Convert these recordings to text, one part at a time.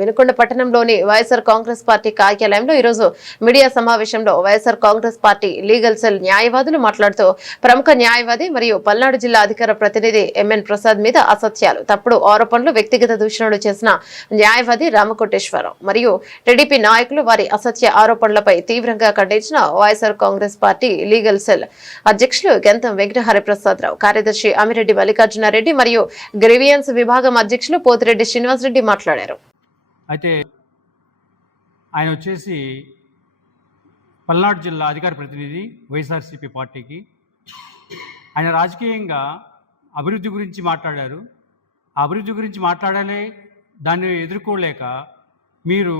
వినుకొండ పట్టణంలోని వైఎస్ఆర్ కాంగ్రెస్ పార్టీ కార్యాలయంలో ఈరోజు మీడియా సమావేశంలో YSR Congress party legal cell న్యాయవాదులు మాట్లాడుతూ ప్రముఖ న్యాయవాది మరియు పల్నాడు జిల్లా అధికార ప్రతినిధి ఎంఎన్ ప్రసాద్ మీద అసత్యాలు. తప్పుడు ఆరోపణలు వ్యక్తిగత దూషణలు చేసిన న్యాయవాది రామకోటేశ్వరరావు మరియు టీడీపీ నాయకులు వారి అసత్య ఆరోపణలపై తీవ్రంగా ఖండించిన YSR Congress party legal cell అధ్యక్షులు గెంతం వెంకటహరిప్రసాద్ రావు కార్యదర్శి అమిరెడ్డి మల్లికార్జునారెడ్డి మరియు గ్రీవియన్స్ విభాగం అధ్యక్షులు పోతిరెడ్డి శ్రీనివాసరెడ్డి మాట్లాడారు. అయితే ఆయన వచ్చేసి పల్నాడు జిల్లా అధికార ప్రతినిధి వైఎస్ఆర్సీపీ పార్టీకి. ఆయన రాజకీయంగా అభివృద్ధి గురించి మాట్లాడారు. ఆ అభివృద్ధి గురించి మాట్లాడాలి దాన్ని ఎదుర్కోలేక మీరు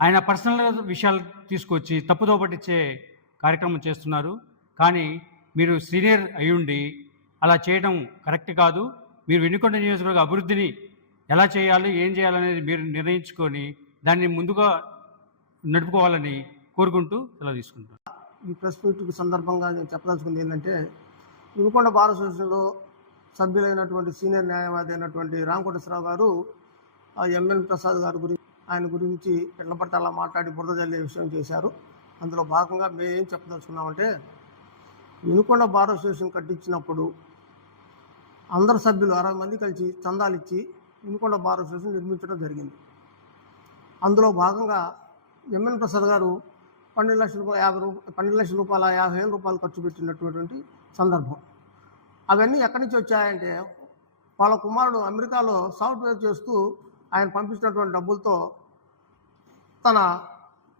ఆయన పర్సనల్ విషయాలు తీసుకొచ్చి తప్పుదో పట్టించే కార్యక్రమం చేస్తున్నారు. కానీ మీరు సీనియర్ అయ్యుండి అలా చేయడం కరెక్ట్ కాదు. మీరు వెన్నుకొండ నియోజకవర్గ అభివృద్ధిని ఎలా చేయాలి ఏం చేయాలనేది మీరు నిర్ణయించుకొని దాన్ని ముందుగా నడుపుకోవాలని కోరుకుంటూ సెలవు తీసుకుంటాను ఈ ప్రెస్ మీట్ సందర్భంగా నేను చెప్పదలుచుకుంది ఏంటంటే వినుకొండ బార్ అసోసియేషన్లో సభ్యులైనటువంటి సీనియర్ న్యాయవాది అయినటువంటి రామకోటేశ్వరరావు గారు ఆ ఎంఎన్ ప్రసాద్ గారి గురించి ఆయన గురించి ఎట్ల అలా మాట్లాడి బురద జల్లే విషయం చేశారు. అందులో భాగంగా మేము ఏం చెప్పదలుచుకున్నామంటే వినుకొండ బార్ అసోసియేషన్ కట్టించినప్పుడు అందరు సభ్యులు అరవై మంది కలిసి చందాలు ఇచ్చి వినుకొండ బార్ అసోసియేషన్ నిర్మించడం జరిగింది. అందులో భాగంగా ఎంఎన్ ప్రసాద్ గారు పన్నెండు లక్షల రూపాయల యాభై రూపాయలు పన్నెండు లక్షల రూపాయల యాభై వేల రూపాయలు ఖర్చు పెట్టినటువంటి సందర్భం. అవన్నీ ఎక్కడి నుంచి వచ్చాయంటే వాళ్ళ కుమారుడు అమెరికాలో సాఫ్ట్వేర్ చేస్తూ ఆయన పంపించినటువంటి డబ్బులతో తన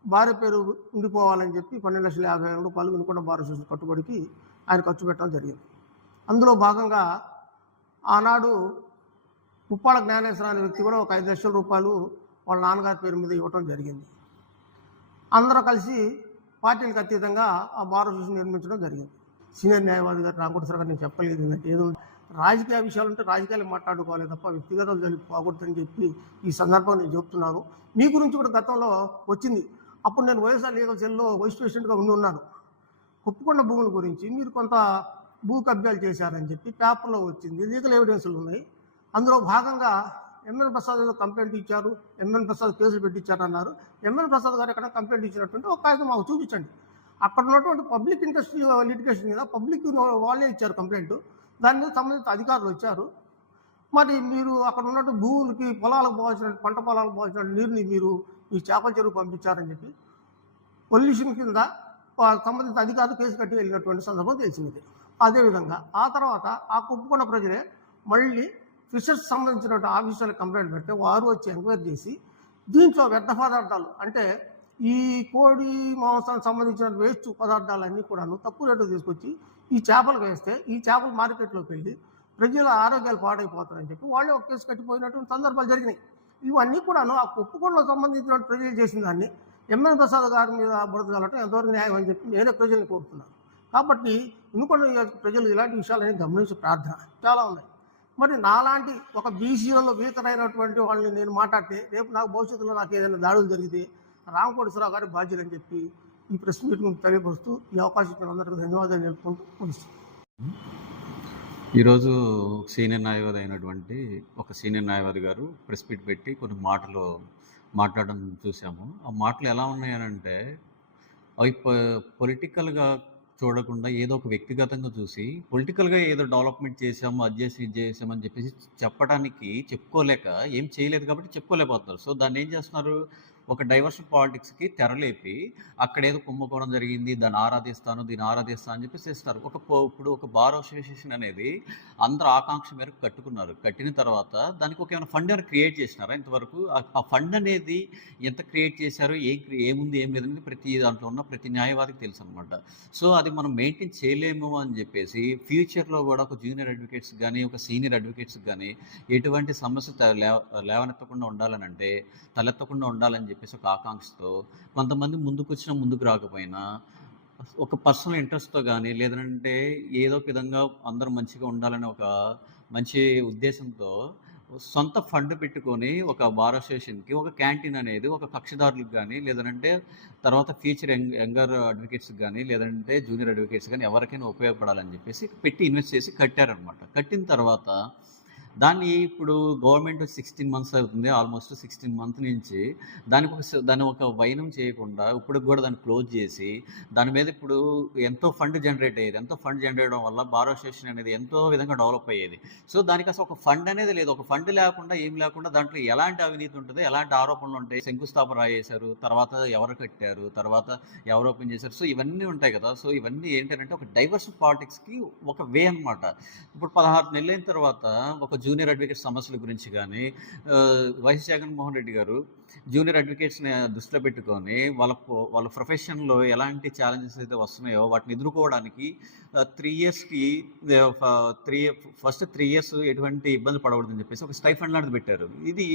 భార్య పేరు ఉండిపోవాలని చెప్పి పన్నెండు లక్షల యాభై వేల రూపాయలు వినుకొండ భారత అసోసియేషన్ కట్టుబడికి ఆయన ఖర్చు పెట్టడం జరిగింది. అందులో భాగంగా ఆనాడు ఉప్పాడ జ్ఞానేశ్వర అనే వ్యక్తి కూడా ఒక ఐదు లక్షల రూపాయలు వాళ్ళ నాన్నగారి పేరు మీద ఇవ్వటం జరిగింది. అందరూ కలిసి పార్టీలకు అతీతంగా ఆ బార్ అసోసియేషన్ నిర్మించడం జరిగింది. సీనియర్ న్యాయవాది గారు రామకోటేశ్వర గారు నేను చెప్పలేదు ఏంటంటే ఏదో రాజకీయ విషయాలు ఉంటే రాజకీయాలు మాట్లాడుకోవాలి తప్ప వ్యక్తిగతాలు పోకూడదని చెప్పి ఈ సందర్భంగా నేను చెప్తున్నాను మీ గురించి కూడా గతంలో వచ్చింది. అప్పుడు నేను వైఎస్ఆర్ లీగల్ సెల్లో వైస్ ప్రెసిడెంట్గా ఉండి ఉన్నాను. ఒప్పుకున్న భూముల గురించి మీరు కొంత భూ కబ్జాలు చేశారని చెప్పి పేపర్లో వచ్చింది. లీగల్ ఎవిడెన్స్లు ఉన్నాయి. అందులో భాగంగా ఎంఎన్ ప్రసాద్ ఏదో కంప్లైంట్ ఇచ్చారు ఎంఎన్ ప్రసాద్ కేసులు పెట్టించారు అన్నారు ఎంఎన్ ప్రసాద్ గారు ఎక్కడ కంప్లైంట్ ఇచ్చినటువంటి ఒక కాగితం మాకు చూపించండి. అక్కడ ఉన్నటువంటి పబ్లిక్ ఇంట్రెస్ట్ లిటిగేషన్ మీద పబ్లిక్ వాళ్ళే ఇచ్చారు కంప్లైంట్ దాని మీద సంబంధిత అధికారులు వచ్చారు. మరి మీరు అక్కడ ఉన్నట్టు భూములకి పొలాలకు పోవాల్సిన పంట పొలాలకు పోవాల్సిన నీరుని మీరు ఈ చేపల చెరువు పంపించారని చెప్పి పొల్యూషన్ కింద సంబంధిత అధికారులు కేసు కట్టి వెళ్ళినటువంటి సందర్భం తెలిసింది. అదేవిధంగా ఆ తర్వాత ఆ కుప్పుకున్న ప్రజలే మళ్ళీ ఫిషర్స్ సంబంధించినటువంటి ఆఫీసర్లు కంప్లైంట్ పెడితే వారు వచ్చి ఎంక్వైరీ చేసి దీంట్లో వ్యర్థ పదార్థాలు అంటే ఈ కోడి మాంసానికి సంబంధించిన వేస్ట్ పదార్థాలన్నీ కూడాను తక్కువ రేటు తీసుకొచ్చి ఈ చేపలు వేస్తే ఈ చేపలు మార్కెట్లోకి వెళ్ళి ప్రజల ఆరోగ్యాలు పాడైపోతారని చెప్పి వాళ్ళే ఒక కేసు కట్టిపోయినటువంటి సందర్భాలు జరిగినాయి. ఇవన్నీ కూడాను ఆ కుప్పకొండలో సంబంధించిన ప్రజలు చేసిన దాన్ని ఎంఎన్ ప్రసాద్ గారి మీద బురద చల్లటం ఎంతవరకు న్యాయం అని చెప్పి నేనే ప్రజల్ని కోరుతున్నాను. కాబట్టి ఎందుకంటే ప్రజలు ఇలాంటి విషయాలని గమనించి ప్రార్థన. చాలా ఉన్నాయి. మరి నాలాంటి ఒక బీసీలలో వీతనైనటువంటి వాళ్ళని నేను మాట్లాడితే రేపు నాకు భవిష్యత్తులో నాకు ఏదైనా దాడులు జరిగితే రామకోటేశ్వరరావు గారి బాధ్యత అని చెప్పి ఈ ప్రెస్ మీటింగ్ తెలియపరుస్తూ ఈ అవకాశం ఇచ్చిన అందరికీ ధన్యవాదాలు తెలుపుకుంటూ ఈరోజు సీనియర్ న్యాయవాది అయినటువంటి ఒక సీనియర్ న్యాయవాది గారు ప్రెస్ మీట్ పెట్టి కొన్ని మాటలు మాట్లాడడం చూసాము. ఆ మాటలు ఎలా ఉన్నాయనంటే అవి పొలిటికల్గా చూడకుండా ఏదో ఒక వ్యక్తిగతంగా చూసి పొలిటికల్గా ఏదో డెవలప్మెంట్ చేసాము అది చేసి ఇది చేసామని చెప్పేసి చెప్పడానికి చెప్పుకోలేక ఏం చేయలేదు కాబట్టి చెప్పుకోలేకపోతున్నారు. సో దాన్ని ఏం చేస్తున్నారు? ఒక డైవర్షన్ పాలిటిక్స్కి తెరలేపి అక్కడ ఏదో కుంభకోణం జరిగింది దాన్ని ఆరాధిస్తాను దీన్ని ఆరాధిస్తాను అని చెప్పేసి ఇస్తారు ఒక ఇప్పుడు ఒక బార్ అసోసియేషన్ అనేది అందరు ఆకాంక్ష మేరకు కట్టుకున్నారు. కట్టిన తర్వాత దానికి ఒక ఏమైనా ఫండ్ ఏమైనా క్రియేట్ చేసినారా ఇంతవరకు? ఆ- ఫండ్ అనేది ఎంత క్రియేట్ చేశారు? ఏం ఏముంది ఏం లేదని ప్రతి దాంట్లో ఉన్న ప్రతి న్యాయవాదికి తెలుసు అనమాట సో అది మనం మెయింటైన్ చేయలేము అని చెప్పేసి ఫ్యూచర్లో కూడా ఒక జూనియర్ అడ్వకేట్స్ కానీ ఒక సీనియర్ అడ్వకేట్స్ కానీ ఎటువంటి సమస్య లేవ లేవనెత్తకుండా ఉండాలని అంటే తలెత్తకుండా ఉండాలని చెప్పి చెప్పేసి ఒక ఆకాంక్షతో కొంతమంది ముందుకు వచ్చినా ముందుకు రాకపోయినా ఒక పర్సనల్ ఇంట్రెస్ట్తో కానీ లేదంటే ఏదో ఒక విధంగా అందరూ మంచిగా ఉండాలనే ఒక మంచి ఉద్దేశంతో సొంత ఫండ్ పెట్టుకొని ఒక బార్ అసోసియేషన్కి ఒక క్యాంటీన్ అనేది ఒక కక్షిదారులకు కానీ లేదంటే తర్వాత ఫ్యూచర్ యంగ్ యంగర్ అడ్వకేట్స్కి కానీ లేదంటే జూనియర్ అడ్వకేట్స్ కానీ ఎవరికైనా ఉపయోగపడాలని చెప్పేసి పెట్టి ఇన్వెస్ట్ చేసి కట్టారనమాట కట్టిన తర్వాత దాన్ని ఇప్పుడు గవర్నమెంట్ సిక్స్టీన్ మంత్స్ అవుతుంది ఆల్మోస్ట్ సిక్స్టీన్ మంత్ నుంచి దానికి ఒక దాని దాన్ని ఒక వైనం చేయకుండా ఇప్పుడు కూడా దాన్ని క్లోజ్ చేసి దాని మీద ఇప్పుడు ఎంతో ఫండ్ జనరేట్ అయ్యేది. ఎంతో ఫండ్ జనరేట్ అవడం వల్ల బారో స్టేషన్ అనేది ఎంతో విధంగా డెవలప్ అయ్యేది. సో దానికి అసలు ఒక ఫండ్ అనేది లేదు. ఒక ఫండ్ లేకుండా ఏం లేకుండా దాంట్లో ఎలాంటి అవినీతి ఉంటుంది ఎలాంటి ఆరోపణలు ఉంటాయి? శంకుస్థాపన రాయేశారు తర్వాత ఎవరు కట్టారు తర్వాత ఎవరు ఓపెన్ చేశారు? సో ఇవన్నీ ఉంటాయి కదా. సో ఇవన్నీ ఏంటంటే ఒక డైవర్స్ పాలిటిక్స్కి ఒక వే అన్నమాట. ఇప్పుడు పదహారు నెలలైన తర్వాత ఒక జూనియర్ అడ్వకేట్ సమస్యల గురించి కానీ వైఎస్ జగన్మోహన్ రెడ్డి గారు జూనియర్ అడ్వకేట్స్ని దృష్టిలో పెట్టుకొని వాళ్ళ వాళ్ళ ప్రొఫెషన్లో ఎలాంటి ఛాలెంజెస్ అయితే వస్తున్నాయో వాటిని ఎదుర్కోవడానికి త్రీ ఇయర్స్కి త్రీ ఫస్ట్ త్రీ ఇయర్స్ ఎటువంటి ఇబ్బంది పడకూడదని చెప్పేసి ఒక స్టైఫండ్ లాంటిది పెట్టారు. ఇది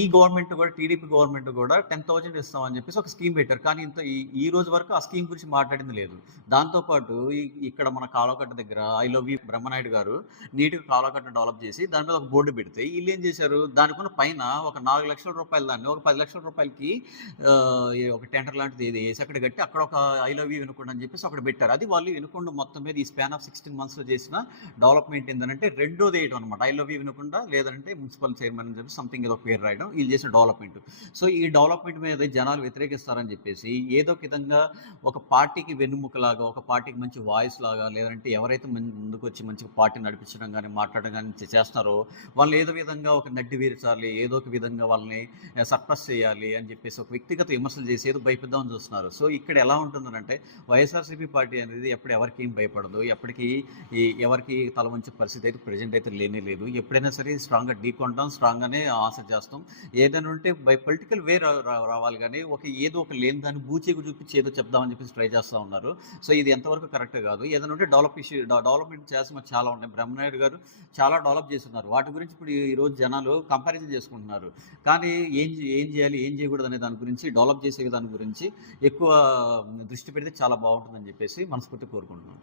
ఈ గవర్నమెంట్ కూడా టీడీపీ గవర్నమెంట్ కూడా టెన్ థౌజండ్ ఇస్తామని చెప్పేసి ఒక స్కీమ్ పెట్టారు. కానీ ఇంత ఈ రోజు వరకు ఆ స్కీమ్ గురించి మాట్లాడింది లేదు. దాంతోపాటు ఇక్కడ మన కాలువకట్ట దగ్గర ఐ లవ్ యూ బ్రహ్మనాయుడు గారు నీట్గా కాలువకట్ట డెవలప్ చేసి దాని మీద ఒక బోర్డు పెడితే వీళ్ళు ఏం చేశారు? దానికున్న పైన ఒక నాలుగు లక్షల రూపాయలు దాన్ని ఒక పది లక్షల రూపాయలకి ఒక టెండర్ లాంటిది ఏది వేసి అక్కడ కట్టి అక్కడ ఒక ఐ లవ్ యూ వినుకోండి అని చెప్పేసి అక్కడ పెట్టారు. అది వాళ్ళు వినుకోండి మొత్తం మీద ఈ స్పాన్ ఆఫ్ సిక్స్టీన్ మంత్స్లో చేసిన డెవలప్మెంట్ ఏంటంటే రెండోది వేయడం అనమాట ఐ లవ్ యూ వినకుండా లేదంటే మున్సిపల్ చైర్మన్ అని చెప్పి సంథింగ్ ఏదో పేరు రాయడం వీళ్ళు చేసిన డెవలప్మెంట్. సో ఈ డెవలప్మెంట్ మీద జనాలు వ్యతిరేకిస్తారని చెప్పేసి ఏదో ఒక విధంగా ఒక పార్టీకి వెన్నుముకలాగా ఒక పార్టీకి మంచి వాయిస్ లాగా లేదంటే ఎవరైతే ముందుకు వచ్చి మంచిగా పార్టీ నడిపించడం కానీ మాట్లాడడం కానీ చేస్తున్నారో వాళ్ళు ఏదో విధంగా ఒక నడ్డి వీర్చాలి ఏదో ఒక విధంగా వాళ్ళని సర్ప్రస్ చేయాలి అని చెప్పేసి ఒక వ్యక్తిగత విమర్శలు చేసి ఏదో భయపెద్దామని చూస్తున్నారు. సో ఇక్కడ ఎలా ఉంటుందంటే వైఎస్ఆర్సీపీ పార్టీ అనేది ఎప్పుడు ఎవరికి ఏం భయపడదు. ఎప్పటికీ ఈ ఎవరికి తల వంచే పరిస్థితి అయితే ప్రజెంట్ అయితే లేనే లేదు. ఎప్పుడైనా సరే స్ట్రాంగ్గా ఢీకొంటాం స్ట్రాంగ్గానే ఆన్సర్ చేస్తాం. ఏదైనా ఉంటే బై పొలిటికల్ వే రావాలి కానీ ఒక ఏదో ఒక లేని దాన్ని బూచేకు చూపించి ఏదో చెప్దామని చెప్పేసి ట్రై చేస్తూ ఉన్నారు. సో ఇది ఎంతవరకు కరెక్ట్ కాదు. ఏదైనా ఉంటే డెవలప్ ఇష్యూ డెవలప్మెంట్ చేసిన చాలా ఉన్నాయి. బ్రహ్మనాయుడు గారు చాలా డెవలప్ చేస్తున్నారు. వాటి గురించి ఇప్పుడు ఈ రోజు జనాలు కంపారిజన్ చేసుకుంటున్నారు. కానీ ఏం ఏం చేయాలి ఏం చేయకూడదు అనే దాని గురించి డెవలప్ చేసే దాని గురించి ఎక్కువ దృష్టి పెడితే చాలా బాగుంటుందని చెప్పేసి మనస్ఫూర్తి కోరుకుంటున్నాను.